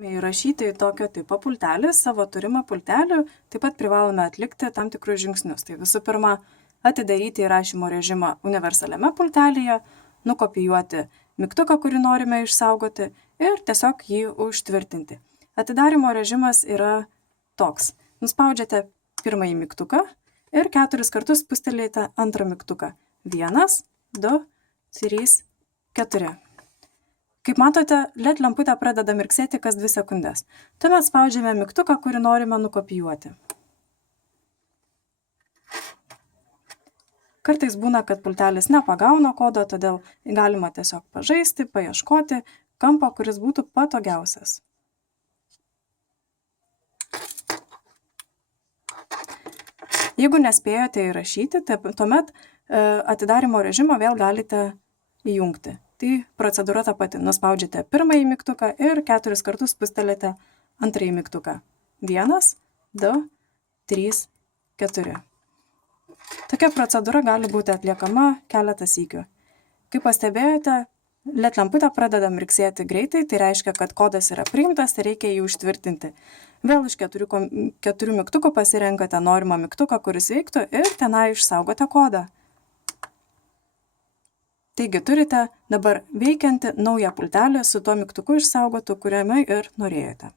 Įrašyti į tokio tipo pultelį savo turimą pultelį, taip pat privalome atlikti tam tikrus žingsnius. Tai visų pirma, atidaryti įrašymo režimą universaliame pultelėje, nukopijuoti mygtuką, kurį norime išsaugoti ir tiesiog jį užtvirtinti. Atidarymo režimas yra toks. Nuspaudžiate pirmąjį mygtuką ir 4 kartus spustelėjate antrą mygtuką. 1, 2, 3, 4. Kaip matote, LED lemputė pradeda mirksėti kas 2 sekundės. Tuomet spaudžiame mygtuką, kurį norime nukopijuoti. Kartais būna, kad pultelis nepagauna kodo, todėl galima tiesiog pažaisti, paieškoti kampo, kuris būtų patogiausias. Jeigu nespėjote įrašyti, tai tuomet atidarymo režimą vėl galite įjungti. Tai procedūra ta pati. Nuspaudžiate pirmąjį mygtuką ir 4 kartus spustelėte antrąjį mygtuką. 1, 2, 3, 4. Tokia procedūra gali būti atliekama keletą sykių. Kaip pastebėjote, LED lemputė pradeda mirksėti greitai, tai reiškia, kad kodas yra priimtas ir reikia jį užtvirtinti. Vėl iš 4 mygtukų pasirenkate norimą mygtuką, kuris veiktų ir tenai išsaugote kodą. Taigi turite dabar veikiantį naują pultelį su tuo mygtuku išsaugotu, kuriame ir norėjote.